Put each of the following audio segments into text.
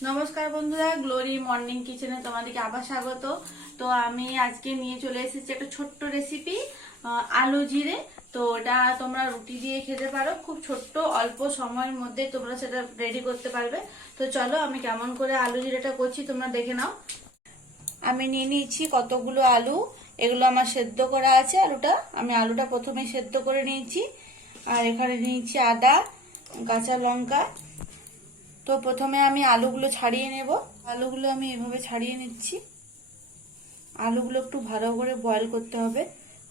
নমস্কার বন্ধুরা, glory morning কিচেনে তোমাদেরকে আবার স্বাগত। তো আমি আজকে নিয়ে চলে এসেছি একটা ছোট্ট রেসিপি, আলু জিরে। তো এটা তোমরা রুটি দিয়ে খেতে পারো, খুব ছোট্ট অল্প সময়ের মধ্যে তোমরা সেটা রেডি করতে পারবে। তো চলো আমি কেমন করে আলু জিরেটা করছি তোমরা দেখে নাও। আমি নিয়ে নিয়েছি কতগুলো আলু, এগুলো আমার সেদ্ধ করা আছে। আলুটা প্রথমে সেদ্ধ করে নিয়েছি। আর এখানে নিয়েছি আদা, কাঁচা লঙ্কা। তো প্রথমে আমি আলুগুলো ছাড়িয়ে নেব। আলুগুলো আমি এভাবে ছাড়িয়ে নিচ্ছি। আলুগুলো একটু ভালো করে বয়েল করতে হবে,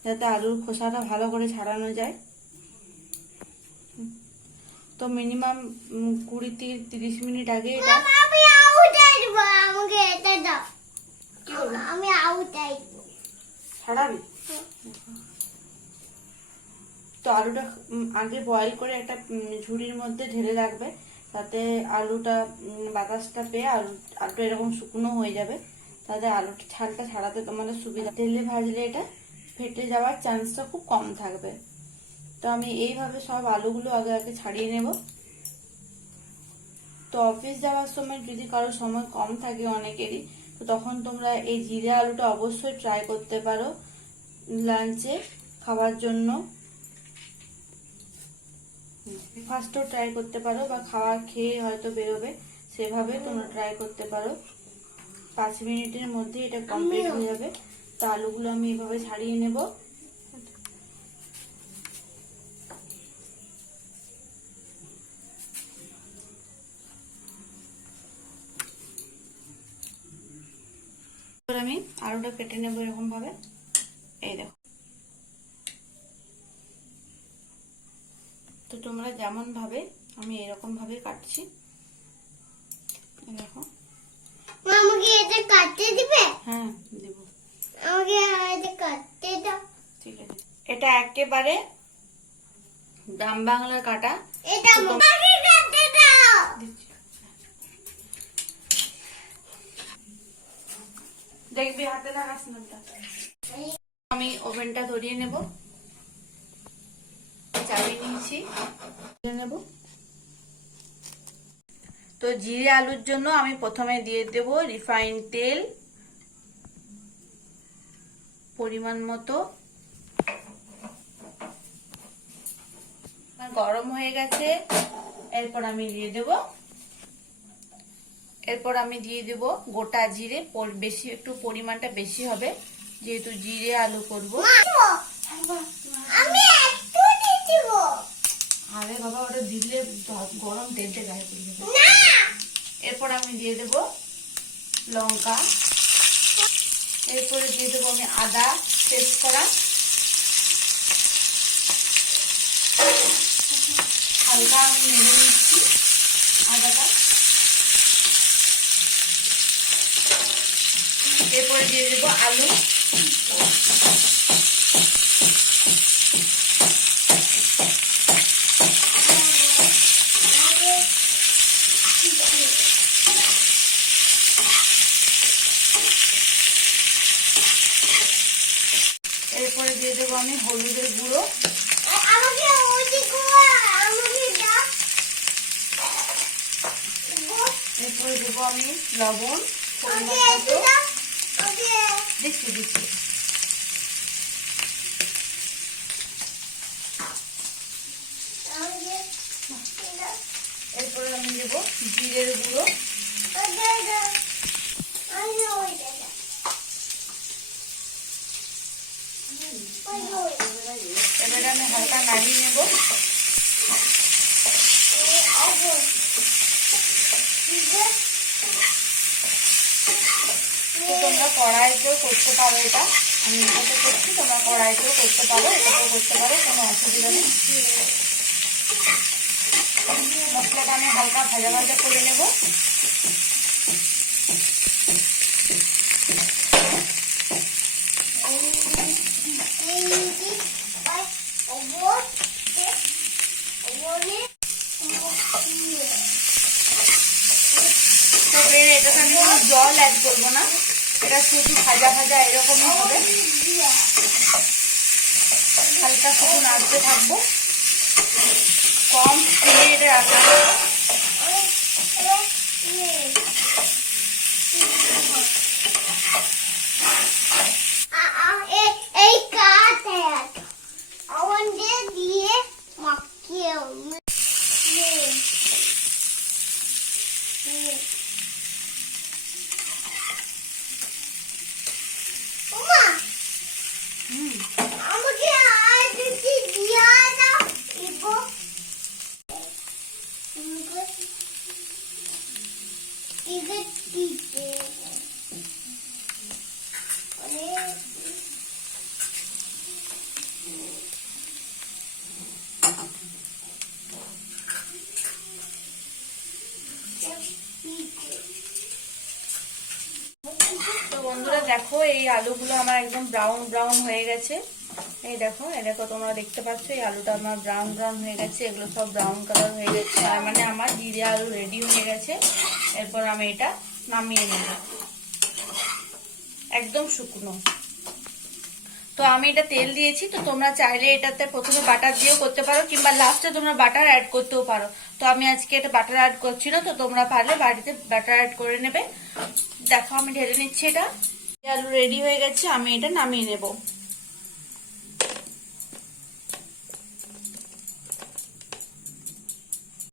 যাতে আলুর খোসাটা ভালো করে ছাড়ানো যায়। তো মিনিমাম 20-30 মিনিট আগে এটা ছাড়াবি। তো আলুটা আগে বয়েল করে একটা ঝুড়ির মধ্যে ঢেলে রাখবে, তাতে আলুটা বাতাসটা পেয়ে আলুটা এরকম শুকনো হয়ে যাবে। তাতে আলুটা ছালটা ছাড়াতে তোমাদের সুবিধা। তেলে ভাজলে এটা ফেটে যাওয়ার চান্সটা খুব কম থাকবে। তো আমি এইভাবে সব আলুগুলো আগে আগে ছাড়িয়ে নেব। তো অফিস যাওয়ার সময় যদি কারো সময় কম থাকে অনেকেরই, তো তখন তোমরা এই জিরে আলুটা অবশ্যই ট্রাই করতে পারো লাঞ্চে খাওয়ার জন্য। ফার্স্টও ট্রাই করতে পারো, বা খাবার খেয়ে হয়তো বেরোবে, সেভাবে তোমরা ট্রাই করতে পারো। 5 মিনিটের মধ্যে এটা কমপ্লিট হয়ে যাবে। তো আলুগুলো আমি এভাবে ছাড়িয়ে নেব। আমি আলুটা কেটে নেব এরকম ভাবে। এই দেখো, তো তোমরা যেমন ভাবে আমি এরকম ভাবে কাটছি। দেখো, আমাকে এটা কাটতে দিবে? হ্যাঁ দেব। আমাকে এটা কাটতে দাও। ঠিক আছে, এটা একেবারে গ্রাম বাংলার কাটা। এটা আমাকে কাটতে দাও। দেখবি হাতে লাগাস না। আমি ওভেনটা ধরিয়ে নেব, চালিয়ে নিয়েছি, নেব। তো জিরে আলুর জন্য আমি প্রথমে দিয়ে দেব রিফাইন তেল পরিমাণ মতো। গরম হয়ে গেছে। এরপর আমি দিয়ে দেব গোটা জিরে। বেশি, একটু পরিমাণটা বেশি হবে, যেহেতু জিরে আলু করব। আমি একটু দিয়ে দিব। আরে বাবা, ওটা দিলে গরম তেলটা গায়ে পড়ে যাবে। না। এরপর আমি দিয়ে দেব লঙ্কা। এরপরে দিয়ে দেবো আমি আদা পেস্ট করা। হালকা আমি নেড়ে নিচ্ছি আদাটা। এরপরে দিয়ে দেবো আলু। এরপরে দিয়ে দেবো আমি হলুদের গুঁড়ো। আমাকে ওই গুলো আমাকে দাও। এরপরে দেবো আমি লবণ পরিমাণ মতো। দিচ্ছি। এরপরে আমি দেবো জিরের গুঁড়ো। এবারে আমি হালকা নাড়িয়ে নেব। তোমরা কড়াইতেও করতে পারো এটা, আমি এটাতে করছি, তোমরা কড়াইতেও করতে পারো, এটাতেও করতে পারো, কোনো অসুবিধা নেই। মশলাটা আমি হালকা ভাজা ভাজা করে নেব। এটাতে আমি কোনো জল অ্যাড করবো না, এটা শুধু ভাজা ভাজা এরকমই হবে। হালকা শুধু নাড়তে থাকবো, কম ফ্লেমে এটা রাখা। ওমা হুম আমাকে আর কিছু দিয়া দাও ইবো দিতে তো বন্ধুরা দেখো, এই আলুগুলো আমার একদম ব্রাউন ব্রাউন হয়ে গেছে। এই দেখো তোমরা দেখতে পাচ্ছ, এই আলুটা আমার ব্রাউন ব্রাউন হয়ে গেছে। এগুলো সব ব্রাউন কালার হয়ে গেছে, তার মানে আমার জিরে আলু রেডি হয়ে গেছে। এরপর আমি এটা নামিয়ে নেব, একদম শুকনো। তো আমি এটা তেল দিয়েছি, তো তোমরা চাইলে এটাতে প্রথমে বাটার দিয়েও করতে পারো, কিংবা লাস্টে তোমরা বাটার অ্যাড করতেও পারো। তো আমি আজকে এটা বাটার অ্যাড করছি না, তো তোমরা পারলে বাড়িতে বাটার অ্যাড করে নেবে। দেখো আমি ঢেলে নিচ্ছি। এটা আলু রেডি হয়ে গেছে, আমি এটা নামিয়ে নেব।